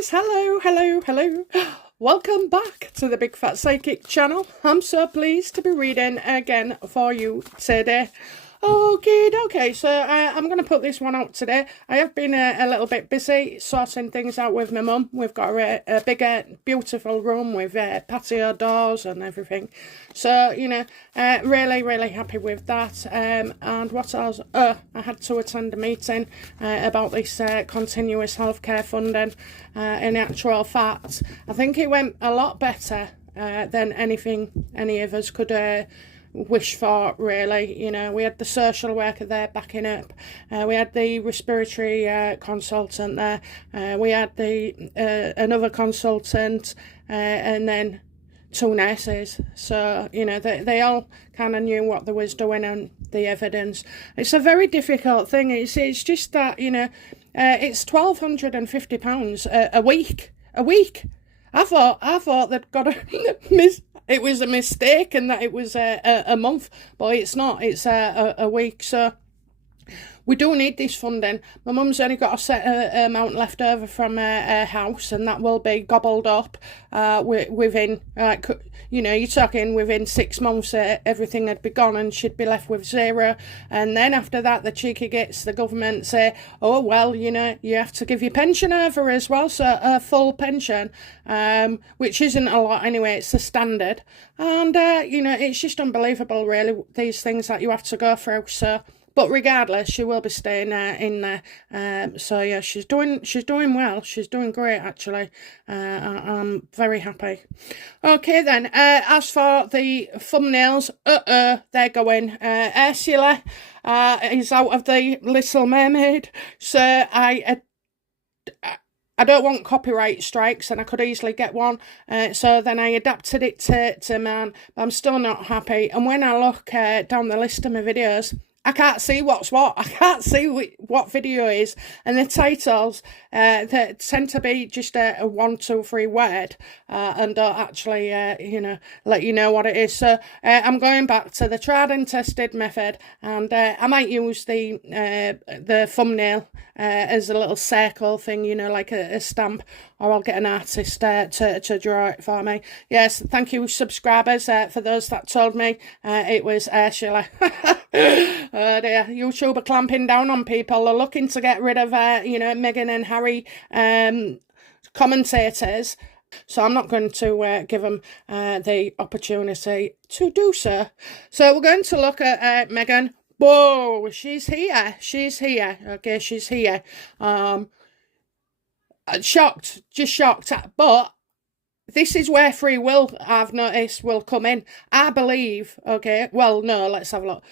guys, hello. Welcome back to the Big Fat Psychic channel. I'm so pleased to be reading again for you today. Okay, so I'm going to put this one out today. I have been a little bit busy sorting things out with my mum. We've got a bigger, beautiful room with patio doors and everything. So, you know, really happy with that. And what else? I had to attend a meeting about this continuous healthcare funding. In actual fact, I think it went a lot better than anything any of us could wish for, really. You know, we had the social worker there backing up, we had the respiratory consultant there, we had the another consultant, and then 2 nurses. So, you know, they all kind of knew what they was doing and the evidence. It's a very difficult thing. It's just that, you know, it's £1,250 a week. I thought they'd got it was a mistake and that it was a month, but it's not. It's a week. So we do need this funding. My mum's only got a set amount left over from her house, and that will be gobbled up within, you know, you're talking within 6 months, everything had be gone and she'd be left with zero. And then after that, the cheeky gets the government say, oh, well, you know, you have to give your pension over as well, so a full pension, which isn't a lot anyway, it's the standard. And, you know, it's just unbelievable, really, these things that you have to go through. So, but regardless, she will be staying in there. So yeah, she's doing well. She's doing great, actually. I'm very happy. Okay then. As for the thumbnails, they're going. Ursula is out of the Little Mermaid. So I don't want copyright strikes, and I could easily get one. So then I adapted it to man, but I'm still not happy. And when I look down the list of my videos, I can't see what's what. I can't see what video is. And the titles, they tend to be just a 1, 2, 3 word, and don't actually, you know, let you know what it is. So I'm going back to the tried and tested method, and I might use the thumbnail as a little circle thing, you know, like a stamp, or I'll get an artist to draw it for me. Yes, thank you, subscribers, for those that told me it was Ursula. Oh dear, YouTube are clamping down on people. They're looking to get rid of, you know, Meghan and Harry commentators. So I'm not going to give them the opportunity to do so. So we're going to look at Meghan. Whoa, she's here. Okay, she's here. Shocked, just shocked. But this is where free will, I've noticed, will come in. I believe, okay, well, no, let's have a look.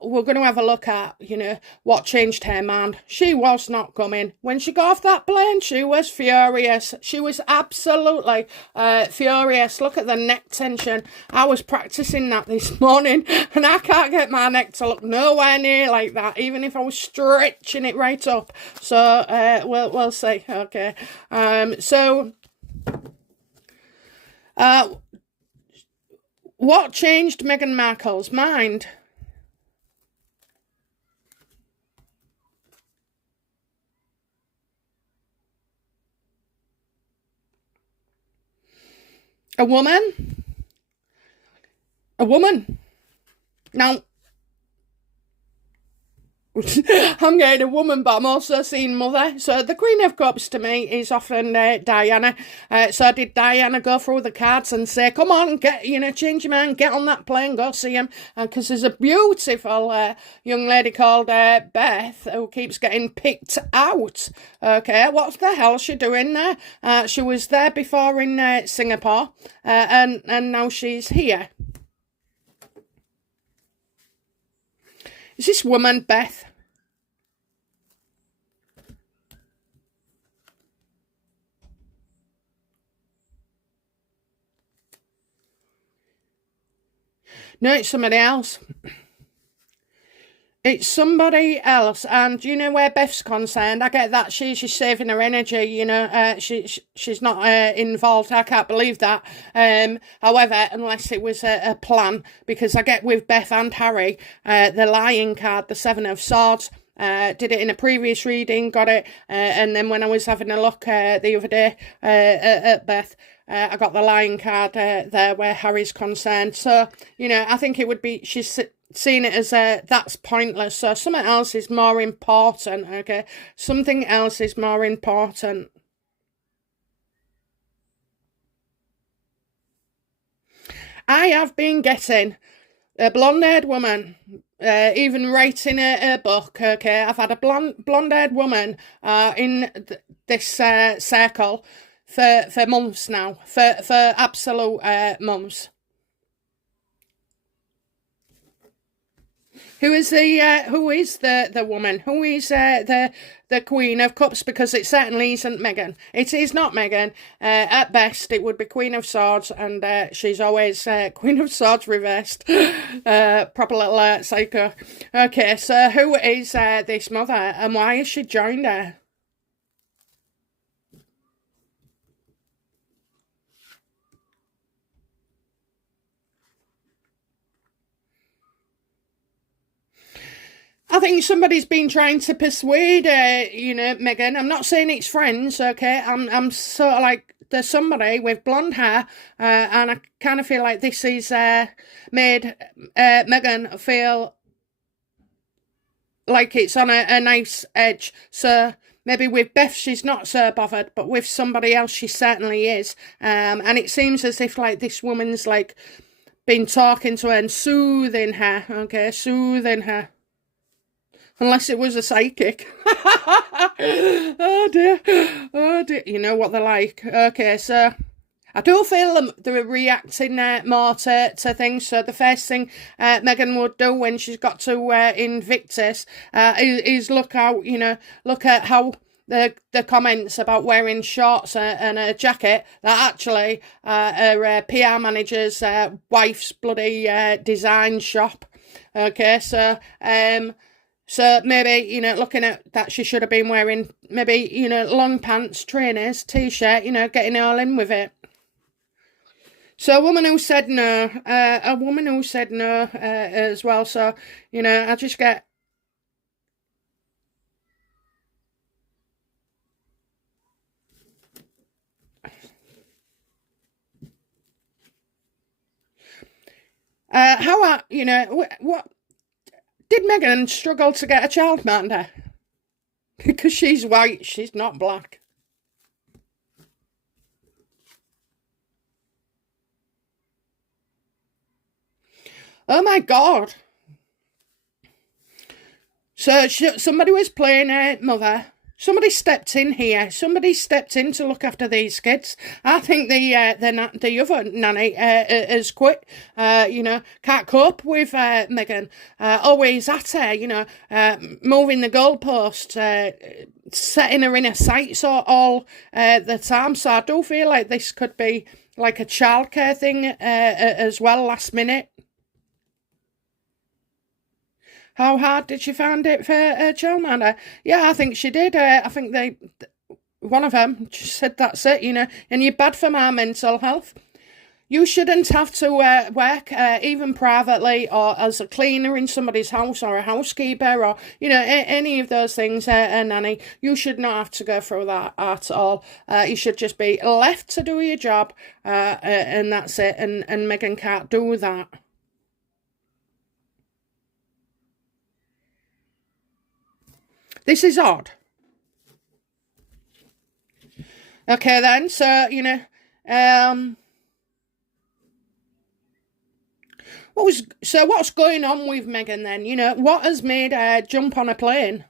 We're going to have a look at, you know, what changed her mind. She was not coming. When she got off that plane, she was furious. She was absolutely furious. Look at the neck tension. I was practicing that this morning, and I can't get my neck to look nowhere near like that, even if I was stretching it right up. So, we'll see, okay. What changed Meghan Markle's mind? A woman. Now, I'm getting a woman, but I'm also seeing mother. So the Queen of Cups to me is often Diana. So did Diana go through the cards and say, come on, change your mind, get on that plane, go see him? Because there's a beautiful young lady called Beth who keeps getting picked out. Okay, what the hell is she doing there? She was there before in Singapore, and now she's here. Is this woman Beth? No, it's somebody else. It's somebody else, and you know where Beth's concerned. I get that she's just saving her energy. You know, she's not involved. I can't believe that. However, unless it was a plan, because I get with Beth and Harry, the lying card, the 7 of Swords. Did it in a previous reading, got it, and then when I was having a look the other day at Beth, I got the Lion card there where Harry's concerned. So, you know, I think it would be, she's seeing it as that's pointless. So something else is more important, okay? Something else is more important. I have been getting a blonde-haired woman, even writing a book, okay? I've had a blonde-haired woman in this circle for months now, for absolute months. Who is the woman? Who is the Queen of Cups? Because it certainly isn't Meghan. It is not Meghan. At best, it would be Queen of Swords, and she's always Queen of Swords reversed. Proper little psycho. Okay, so who is this mother, and why has she joined her? I think somebody's been trying to persuade, you know, Meghan. I'm not saying it's friends, okay? I'm sort of like, there's somebody with blonde hair, and I kind of feel like this is made Meghan feel like it's on a nice edge. So maybe with Beth, she's not so bothered, but with somebody else, she certainly is. And it seems as if like this woman's like been talking to her and soothing her, okay? Soothing her. Unless it was a psychic. Oh dear. Oh dear. You know what they're like. Okay, so I do feel they're reacting more to things. So the first thing Meghan would do when she's got to Invictus is look out, you know, look at how the comments about wearing shorts and a jacket that actually her PR manager's wife's bloody design shop. Okay, so so maybe, you know, looking at that, she should have been wearing maybe, you know, long pants, trainers, t-shirt, you know, getting all in with it. So a woman who said no, as well. So, you know, I just get, you know, what did Meghan struggle to get a childminder? Because she's white, she's not black. Oh my God. So somebody was playing a mother. Somebody stepped in here. Somebody stepped in to look after these kids. I think the other nanny has quit. You know, can't cope with Meghan. Always at her. You know, moving the goalpost, setting her in her sights all the time. So I do feel like this could be like a childcare thing as well. Last minute. How hard did she find it for childminder? Yeah, I think she did. I think one of them just said that's it, you know, and you're bad for my mental health. You shouldn't have to work even privately or as a cleaner in somebody's house or a housekeeper or, you know, any of those things, a nanny. You should not have to go through that at all. You should just be left to do your job and that's it. And Meghan can't do that. This is odd. Okay then, so, you know, what's going on with Meghan then? You know, what has made her jump on a plane?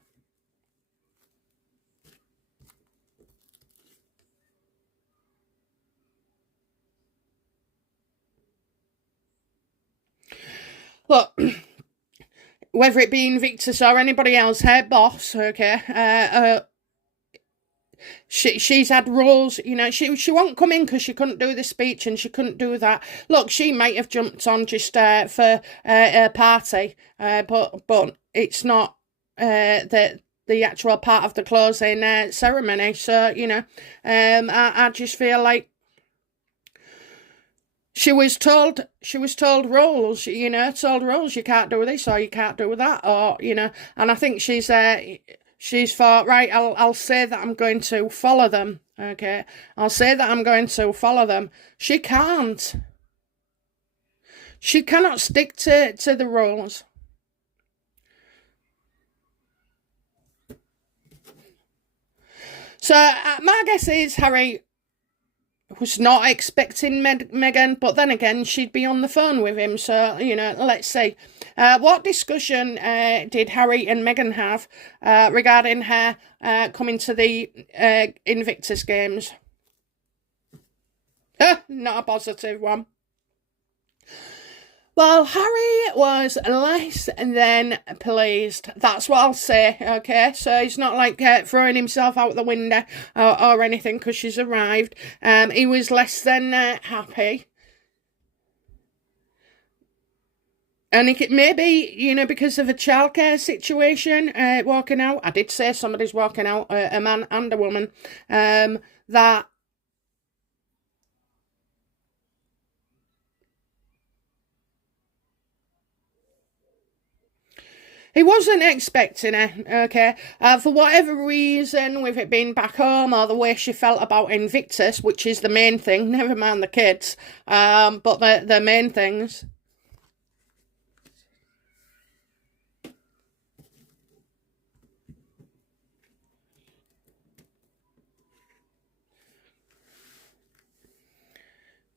Look, whether it be Invictus or anybody else, her boss, okay, she's had roles, you know, she won't come in because she couldn't do the speech and she couldn't do that. Look, she might have jumped on just for a party, but it's not the actual part of the closing ceremony. So, you know, I just feel like she was told rules, you know, told rules, you can't do this or you can't do that, or, you know, and I think she's thought, right, I'll say that I'm going to follow them, okay, I'll say that I'm going to follow them. She can't. She cannot stick to the rules. So my guess is Harry was not expecting Meghan, but then again, she'd be on the phone with him. So, you know, let's see. What discussion did Harry and Meghan have regarding her coming to the Invictus Games? Not a positive one. Well, Harry was less than pleased. That's what I'll say, okay? So he's not like throwing himself out the window or anything because she's arrived. He was less than happy. And it maybe, you know, because of a childcare situation, walking out. I did say somebody's walking out, a man and a woman, that he wasn't expecting her, okay? For whatever reason, with it being back home or the way she felt about Invictus, which is the main thing, never mind the kids, but the main things.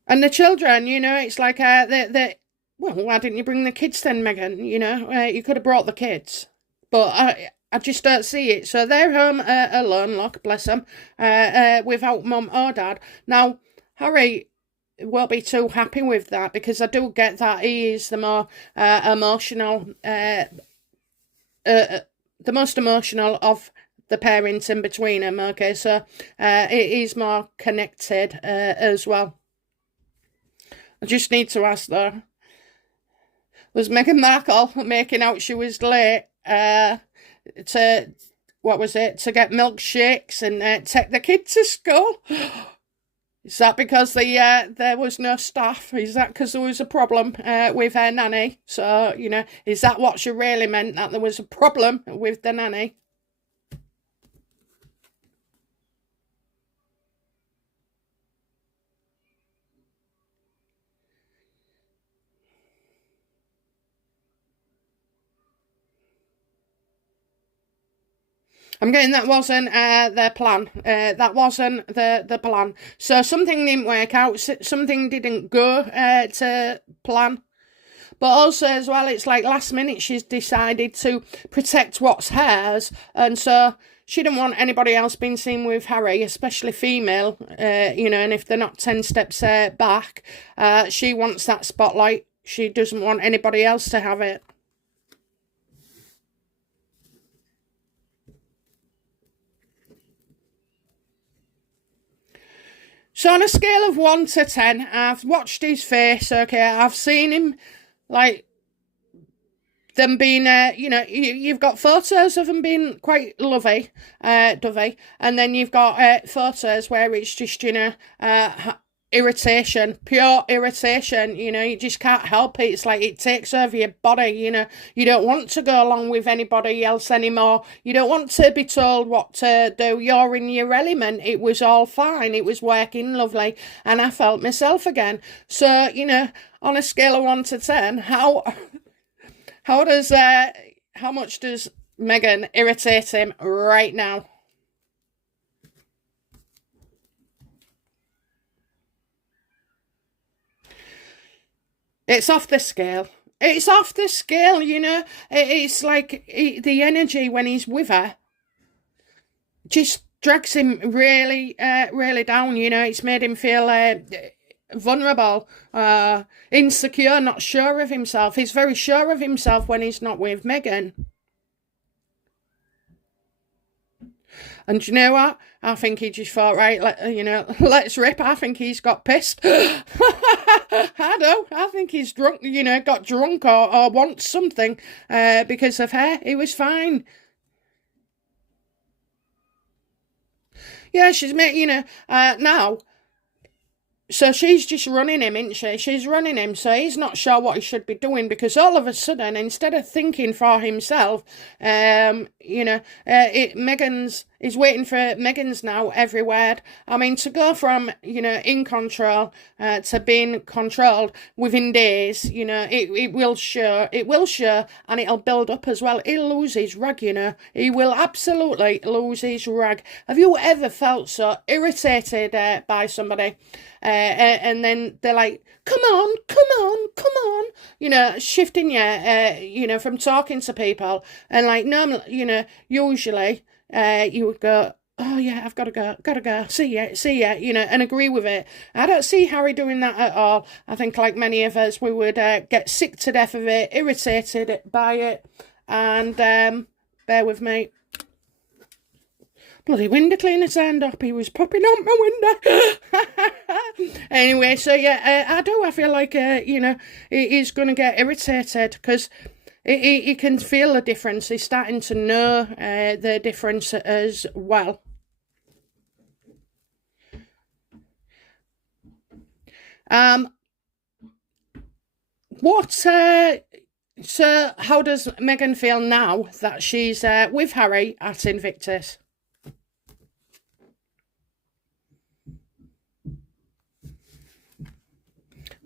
And the children, you know, it's like, well, why didn't you bring the kids then, Meghan? You know, you could have brought the kids. But I just don't see it. So they're home alone, look, bless them, without mum or dad. Now, Harry won't be too happy with that because I do get that he is the more emotional, the most emotional of the parents in between them, okay? So it is more connected as well. I just need to ask though, was Meghan Markle making out she was late to, what was it, to get milkshakes and take the kids to school? Is that because there was no staff? Is that because there was a problem with her nanny? So, you know, is that what she really meant, that there was a problem with the nanny? I'm getting that wasn't their plan. That wasn't the plan. So something didn't work out. Something didn't go to plan. But also as well, it's like last minute she's decided to protect what's hers. And so she didn't want anybody else being seen with Harry, especially female, you know, and if they're not 10 steps back, she wants that spotlight. She doesn't want anybody else to have it. So on a scale of 1 to 10, I've watched his face, okay, I've seen him, like, them being, you know, you've got photos of them being quite lovey, dovey, and then you've got photos where it's just, you know, irritation, pure irritation, you know, you just can't help it. It's like it takes over your body, you know, you don't want to go along with anybody else anymore. You don't want to be told what to do. You're in your element. It was all fine. It was working lovely. And I felt myself again. So, you know, on a scale of 1 to 10, how much does Meghan irritate him right now? It's off the scale. It's off the scale, you know. It's like the energy when he's with her just drags him really, really down, you know. It's made him feel vulnerable, insecure, not sure of himself. He's very sure of himself when he's not with Meghan. And you know what? I think he just thought, right, let's rip. I think he's got pissed. I do. I think he's drunk, you know, got drunk or wants something because of her. He was fine. Yeah, she's made, you know, now So she's just running him, isn't she? She's running him, so he's not sure what he should be doing, because all of a sudden, instead of thinking for himself, he's waiting for Megan's now everywhere. I mean, to go from, in control to being controlled within days, it will show, and it'll build up as well. He'll lose his rag, He will absolutely lose his rag. Have you ever felt so irritated by somebody? And then they're like, come on, shifting you, from talking to people. And like, normally, usually, you would go, oh yeah, I've got to go, see ya, and agree with it. I don't see Harry doing that at all. I think, like many of us, we would get sick to death of it, irritated by it, and bear with me. Bloody window cleaner's hand up. He was popping out my window. Anyway, so yeah, I feel like, he's going to get irritated, because he can feel the difference. He's starting to know the difference as well. So how does Megan feel now that she's with Harry at Invictus?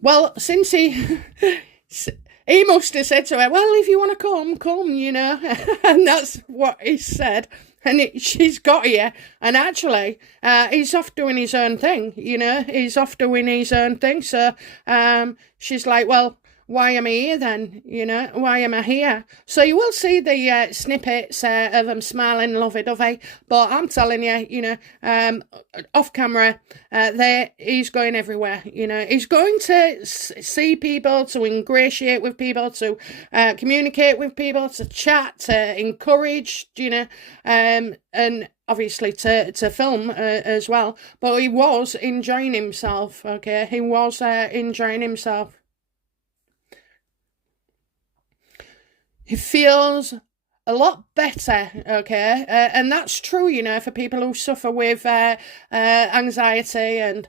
Well, since he must have said to her, well, if you want to come, and that's what he said. And she's got here, and actually, he's off doing his own thing, he's off doing his own thing. So she's like, well, why am I here then? Why am I here? So you will see the snippets of him smiling lovey-dovey, but I'm telling you, off camera, he's going everywhere. He's going to see people, to ingratiate with people, to communicate with people, to chat, to encourage, and obviously to film as well. But he was enjoying himself, okay? He was enjoying himself. He feels a lot better, okay? And that's true, for people who suffer with anxiety and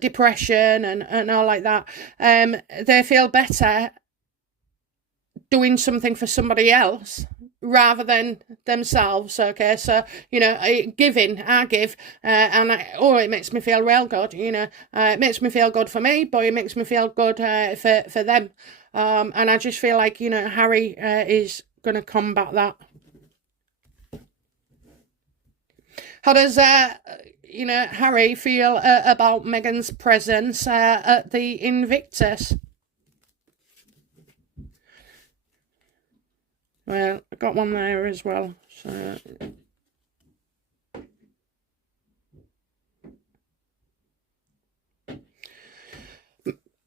depression and all like that. They feel better doing something for somebody else rather than themselves, okay? So, giving, I give, and it makes me feel real good, it makes me feel good for me, but it makes me feel good for them. And I just feel like, Harry is going to combat that. How does, Harry feel about Megan's presence at the Invictus? Well, I got one there as well, so...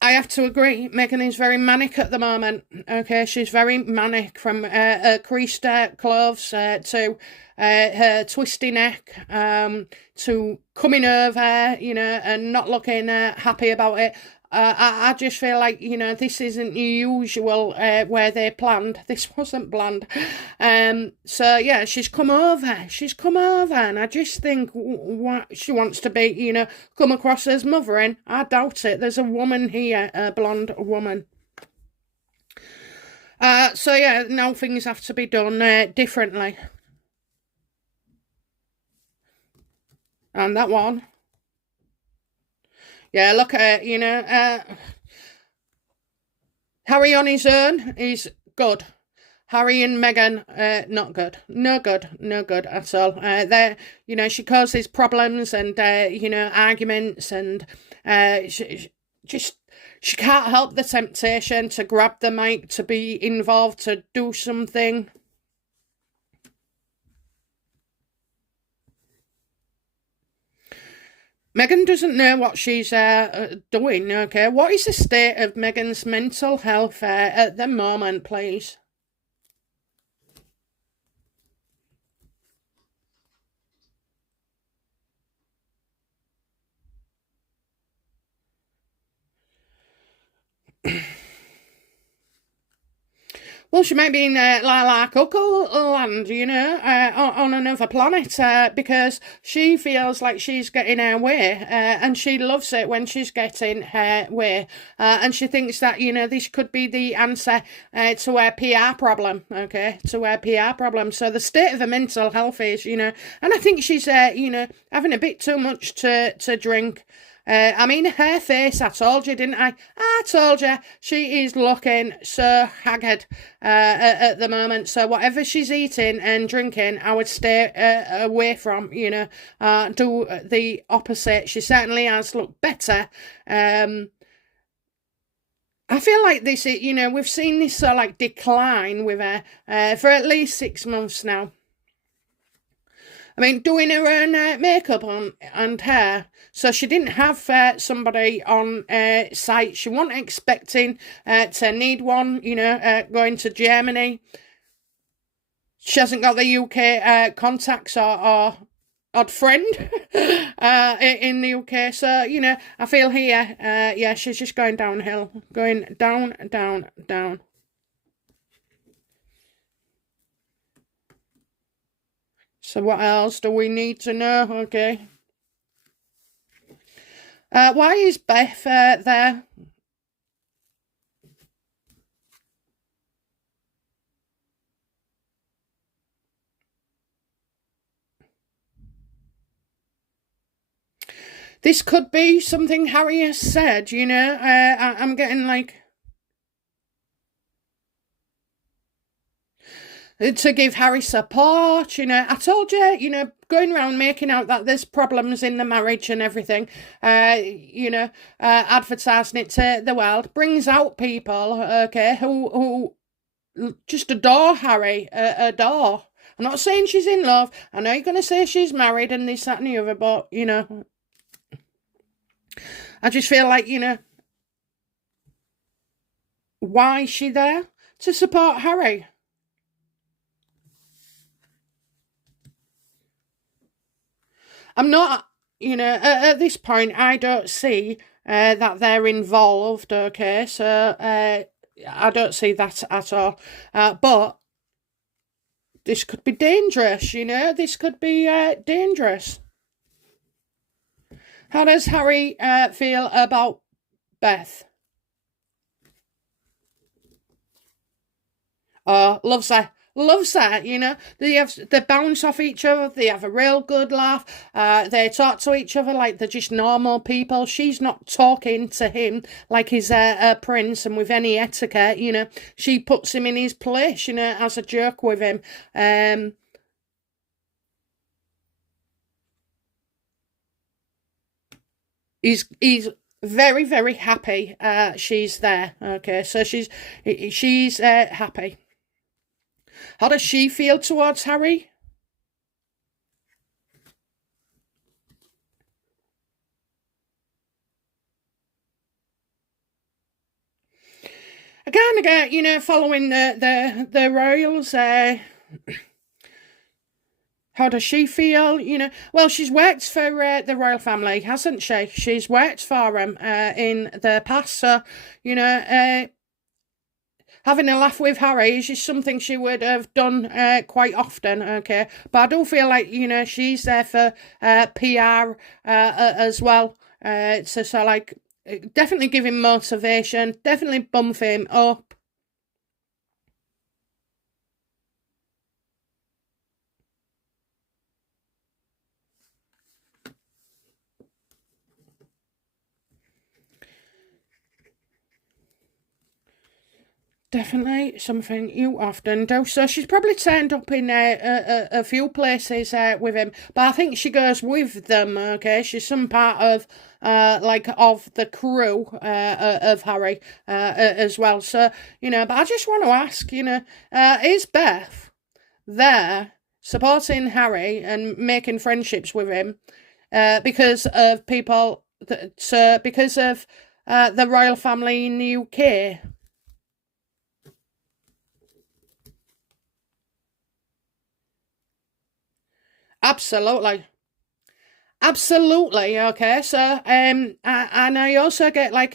I have to agree, Megan is very manic at the moment, okay? She's very manic, from her creased clothes to her twisty neck, to coming over, and not looking happy about it. I just feel like, this isn't usual where they planned. This wasn't planned. So, yeah, she's come over, and I just think what she wants to be, come across as mothering. I doubt it. There's a woman here, a blonde woman. So, yeah, now things have to be done differently. And that one. Yeah, look at it, Harry on his own is good. Harry and Megan, not good. No good at all. She causes problems and, arguments, and she can't help the temptation to grab the mic, to be involved, to do something. Megan doesn't know what she's doing, okay? What is the state of Megan's mental health at the moment, please? Well, she might be in like Uncle Land, you know, on another planet, because she feels like she's getting her way, and she loves it when she's getting her way, and she thinks that, you know, this could be the answer to her PR problem, okay, to her PR problem. So the state of her mental health is, you know, and I think she's, you know, having a bit too much to drink. I mean, her face, I told you, didn't I? I told you, she is looking so haggard at the moment. So whatever she's eating and drinking, I would stay away from, you know, do the opposite. She certainly has looked better. I feel like this, you know, we've seen this sort of like decline with her for at least 6 months now. I mean, doing her own makeup on and hair. So she didn't have somebody on site. She wasn't expecting to need one, you know, going to Germany. She hasn't got the UK contacts or odd friend in the UK. So, you know, I feel here, yeah, she's just going downhill. Going down, down, down. So what else do we need to know? Okay. Why is Beth there? This could be something Harry has said, you know. I'm getting like... to give Harry support, you know. I told you, you know, going around making out that there's problems in the marriage and everything, you know, advertising it to the world brings out people, okay, who just adore Harry, adore. I'm not saying she's in love. I know you're going to say she's married and this, that and the other, but, you know, I just feel like, you know, why is she there? To support Harry. I'm not, you know, at this point, I don't see that they're involved, okay? So I don't see that at all. But this could be dangerous, you know? This could be dangerous. How does Harry feel about Beth? Oh, loves her. Loves that, you know. They bounce off each other. They have a real good laugh. They talk to each other like they're just normal people. She's not talking to him like he's a prince and with any etiquette, you know. She puts him in his place, you know, as a joke with him. He's very, very happy. She's there. Okay, so she's happy. How does she feel towards Harry? Again, you know, following the royals. How does she feel? You know, well, she's worked for the royal family, hasn't she? She's worked for them in the past, so you know, having a laugh with Harry is just something she would have done quite often, okay? But I do feel like, you know, she's there for PR as well. So like, definitely give him motivation, definitely bump him up. Definitely something you often do. So she's probably turned up in a few places with him, but I think she goes with them. Okay, she's some part of like of the crew of Harry as well. So you know, but I just want to ask, you know, is Beth there supporting Harry and making friendships with him because of people that because of the royal family in the UK? Absolutely. Absolutely. Okay. So, and I also get like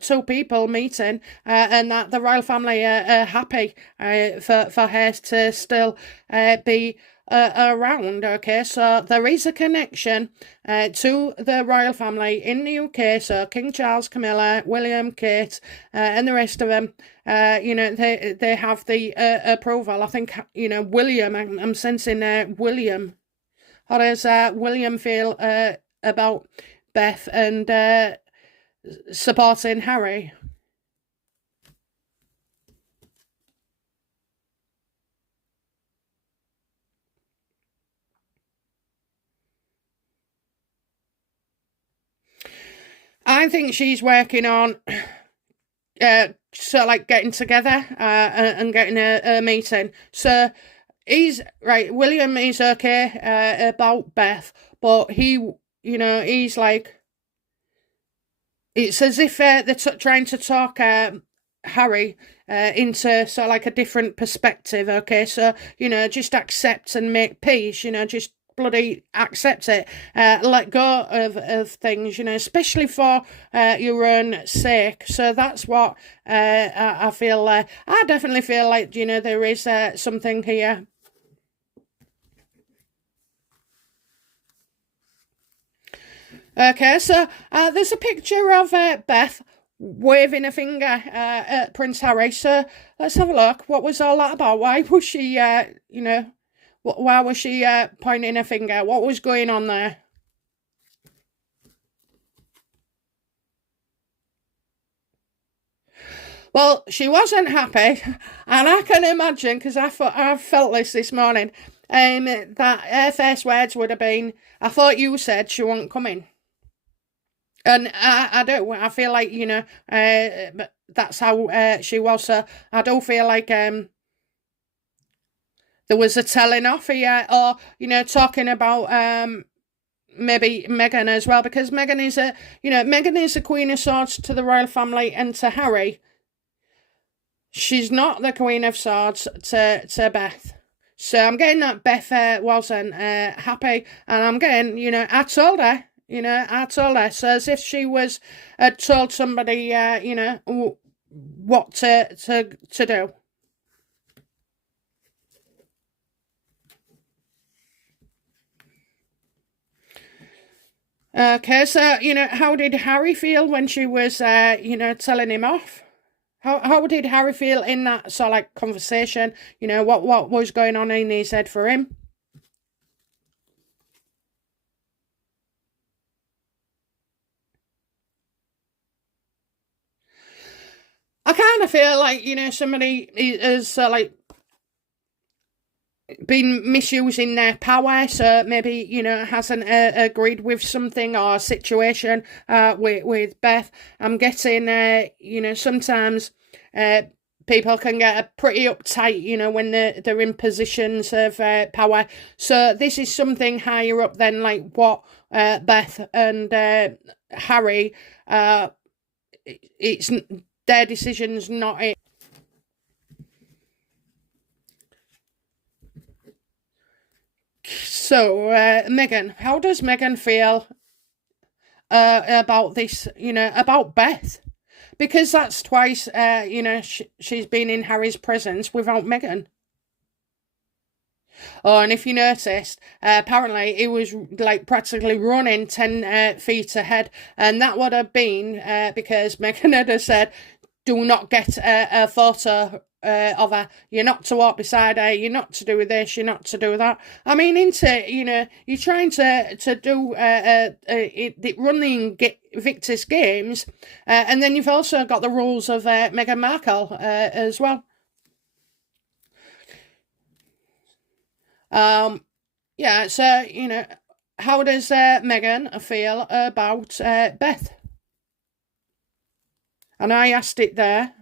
two people meeting, and that the royal family are happy for her to still be around. Okay. So there is a connection to the royal family in the UK. So King Charles, Camilla, William, Kate, and the rest of them. They have the approval. I think William. I'm sensing William. How does William feel about Beth and supporting Harry? I think she's working on so like getting together and getting a meeting. So he's right. William is okay about Beth, but he's like, it's as if they're trying to talk Harry into sort of like a different perspective. Okay, so just accept and make peace. Just bloody accept it. Let go of things. Especially for your own sake. So that's what I feel. I definitely feel like there is something here. Okay, so there's a picture of Beth waving a finger at Prince Harry. So let's have a look. What was all that about? Why was she, why was she pointing a finger? What was going on there? Well, she wasn't happy, and I can imagine because I felt this morning. That her first words would have been, "I thought you said she wasn't coming." And I do. I feel like that's how she was. So I do feel like there was a telling off here, or talking about maybe Meghan as well, because Meghan is a Queen of Swords to the royal family and to Harry. She's not the Queen of Swords to Beth. So I'm getting that Beth wasn't happy, and I'm getting I told her. I told her, so as if she was told somebody, what to do. Okay, so how did Harry feel when she was, telling him off? How did Harry feel in that sort of like conversation? What was going on in his head for him? I kind of feel like somebody is like been misusing their power, so maybe hasn't agreed with something or situation with Beth. I'm getting sometimes people can get pretty uptight when they're in positions of power. So this is something higher up than like what Beth and Harry. It's their decisions, not it. So, Meghan, how does Meghan feel about this, about Beth? Because that's twice, she's been in Harry's presence without Meghan. Oh, and if you noticed, apparently he was like practically running 10 feet ahead, and that would have been because Meghan had said, do not get a photo of her. You're not to walk beside her. You're not to do this. You're not to do that. I mean, you're trying to do running Victor's games, and then you've also got the rules of Meghan Markle as well. Yeah. So how does Meghan feel about Beth? And I asked it there.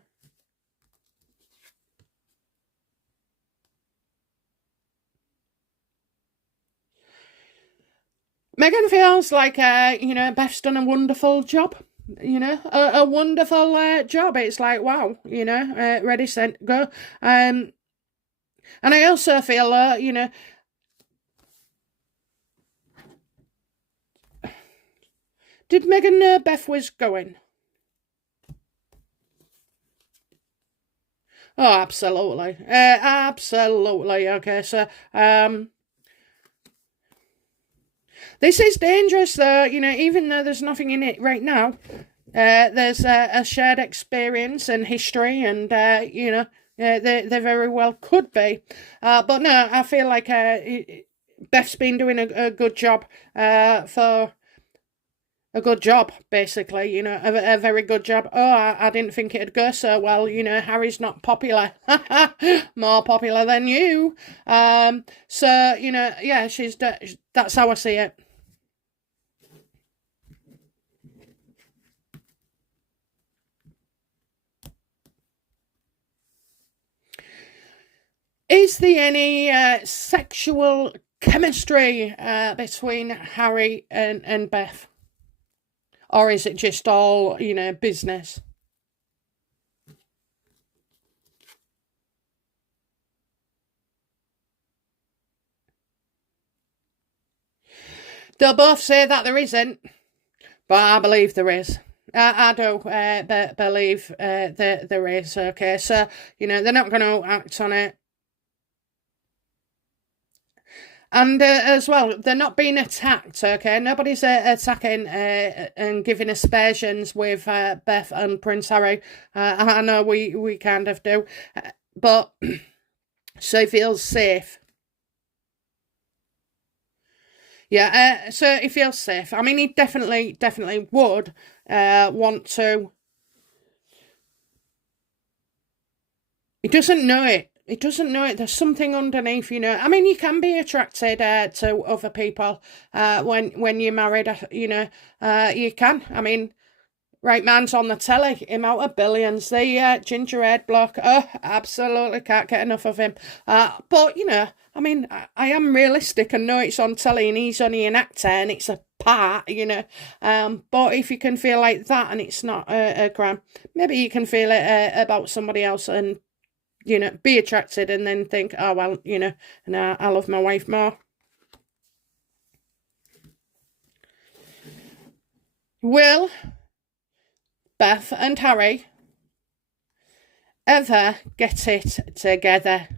Meghan feels like, Beth's done a wonderful job. A wonderful job. It's like, wow, ready, set, go. And I also feel, Did Meghan know Beth was going? Oh, absolutely. Absolutely. Okay, so, this is dangerous, though, even though there's nothing in it right now. There's a shared experience and history, and, they very well could be. But no, I feel like Beth's been doing a good job for... A good job, basically, a very good job. Oh, I didn't think it'd go so well, Harry's not popular. More popular than you. So, yeah, that's how I see it. Is there any sexual chemistry between Harry and Beth? Or is it just all, business? They'll both say that there isn't, but I believe there is. I do believe that there is, okay? So, they're not going to act on it. And as well, they're not being attacked, okay? Nobody's attacking and giving aspersions with Beth and Prince Harry. I know we kind of do. But so he feels safe. Yeah, so he feels safe. I mean, he definitely would want to... He doesn't know it. He doesn't know it. There's something underneath, I mean, you can be attracted to other people when you're married, you can. I mean, right man's on the telly, him out of billions. The ginger-haired bloke, oh, absolutely can't get enough of him. But, I mean, I am realistic and know it's on telly and he's only an actor and it's a part, But if you can feel like that and it's not a crime, maybe you can feel it about somebody else and be attracted and then think, oh, well, and I love my wife more. Will Beth and Harry ever get it together?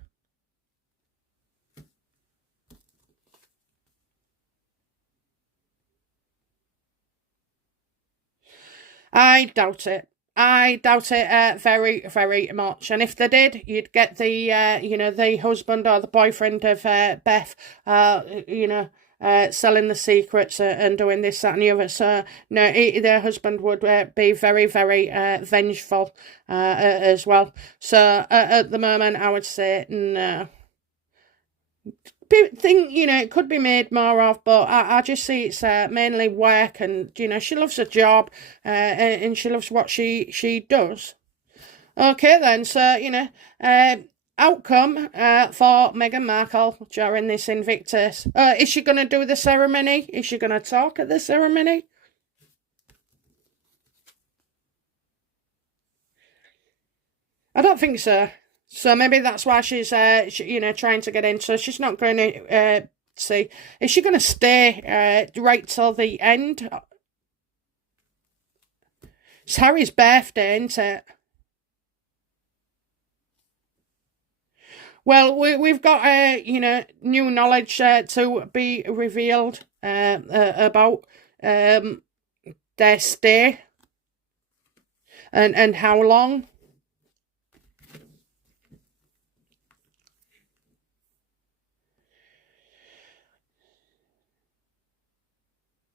I doubt it. I doubt it very, very much. And if they did, you'd get the, the husband or the boyfriend of Beth, selling the secrets and doing this, that, and the other. So, no, their husband would be very, very vengeful as well. So, at the moment, I would say no. Think it could be made more of, but I just see it's mainly work, and she loves her job and she loves what she does. Okay then, so outcome for Meghan Markle during this Invictus. Is she going to do the ceremony? Is she going to talk at the ceremony? I don't think so. So maybe that's why she's, trying to get in. So she's not going to see. Is she going to stay right till the end? It's Harry's birthday, isn't it? Well, we've got, new knowledge to be revealed about their stay and how long.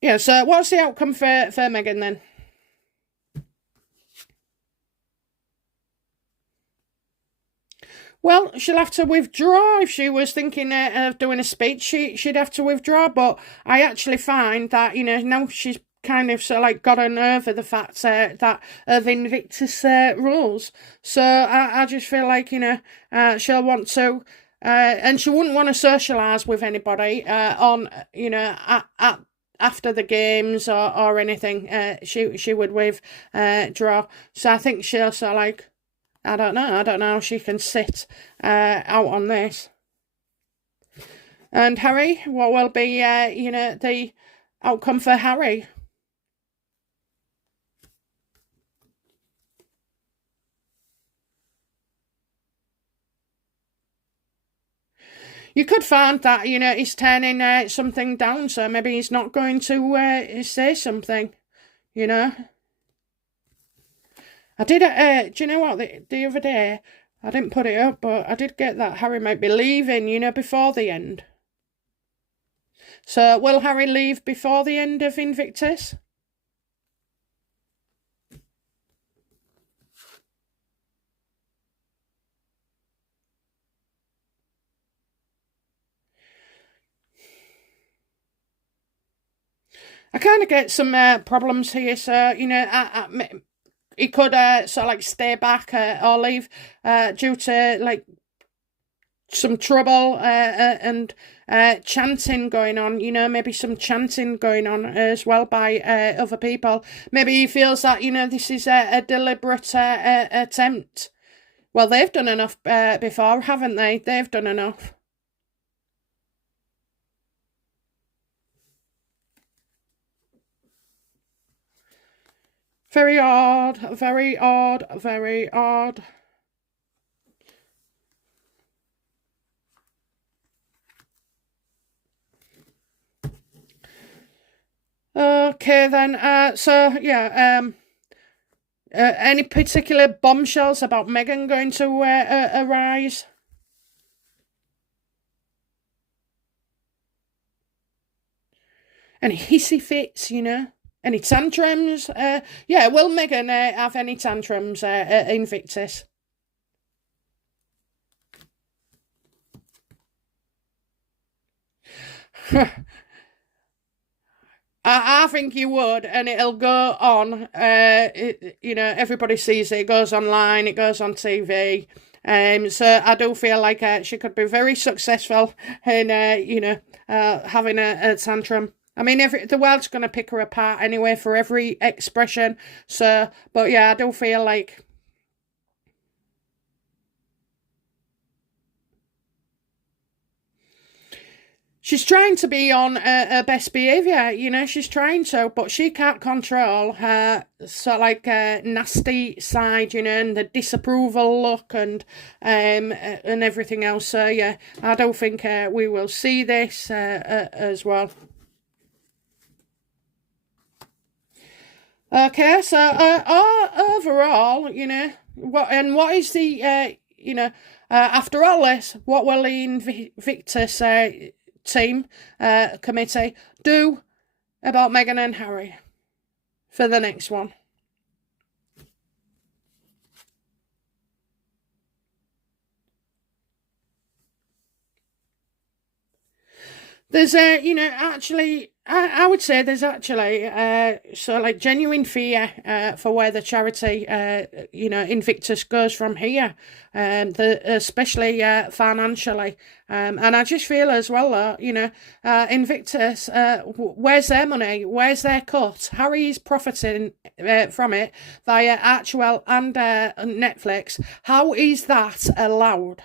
Yeah, so what's the outcome for Meghan then? Well, she'll have to withdraw. If she was thinking of doing a speech, she'd have to withdraw. But I actually find that, now she's kind of gotten over the fact that of Invictus rules. So I just feel like, she'll want to, and she wouldn't want to socialise with anybody on, after the games or anything. She would withdraw. So I think she'll I don't know how she can sit out on this. And Harry, what will be, the outcome for Harry? you could find that, he's turning something down, so maybe he's not going to say something, I did, do you know what, the other day, I didn't put it up, but I did get that Harry might be leaving, before the end. So, will Harry leave before the end of Invictus? I kind of get some problems here, so, he could sort of like stay back or leave due to like some trouble and chanting going on, maybe some chanting going on as well by other people. Maybe he feels that, this is a deliberate attempt. Well, they've done enough before, haven't they? They've done enough. Very odd, very odd, very odd. Okay then, so yeah, any particular bombshells about Meghan going to arise? Any hissy fits, Any tantrums? Yeah, will Meghan have any tantrums at Invictus? I think you would, and it'll go on. Everybody sees it. It goes online. It goes on TV. So I do feel like she could be very successful in, having a tantrum. I mean, the world's going to pick her apart anyway for every expression. So, but yeah, I do feel like she's trying to be on her best behaviour, she's trying to, but she can't control her sort of like nasty side, and the disapproval look and everything else. So yeah, I don't think we will see this as well. Okay, so overall, what is the after all this, what will the Invictus team committee do about Meghan and Harry for the next one? There's actually, I would say there's actually so like genuine fear for where the charity Invictus goes from here, especially financially, and I just feel as well that Invictus, where's their money, where's their cut? Harry's profiting from it via Actual and Netflix. How is that allowed?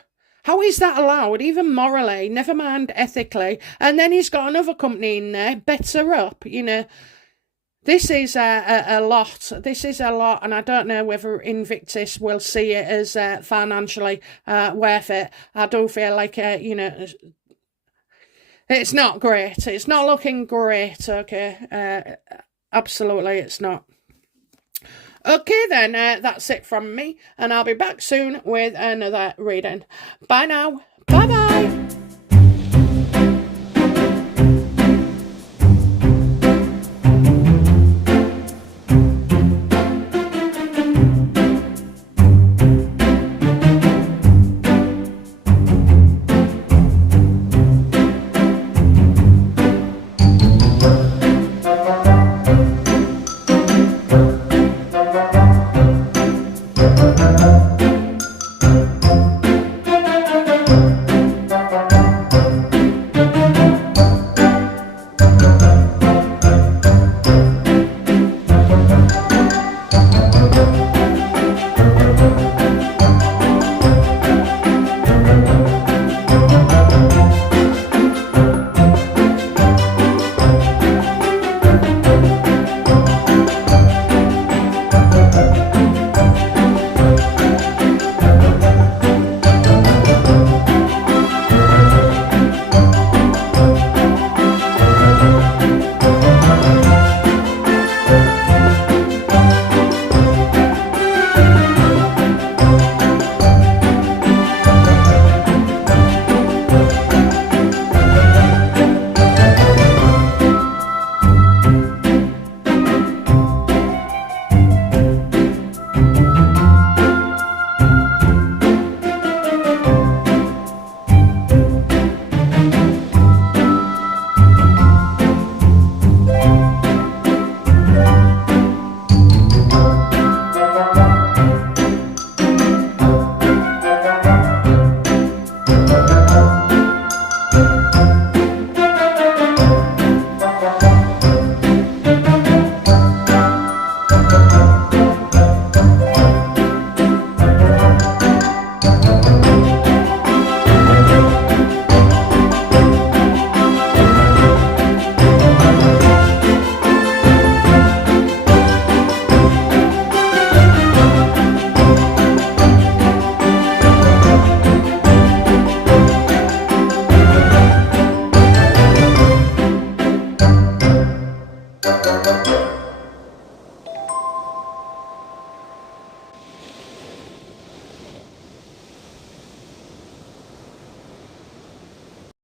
How is that allowed, even morally, never mind ethically? And then he's got another company in there, Better Up, This is a lot. This is a lot, and I don't know whether Invictus will see it as financially worth it. I do feel like, it's not great. It's not looking great, okay? Absolutely, it's not. Okay then, that's it from me, and I'll be back soon with another reading. Bye now. Bye-bye.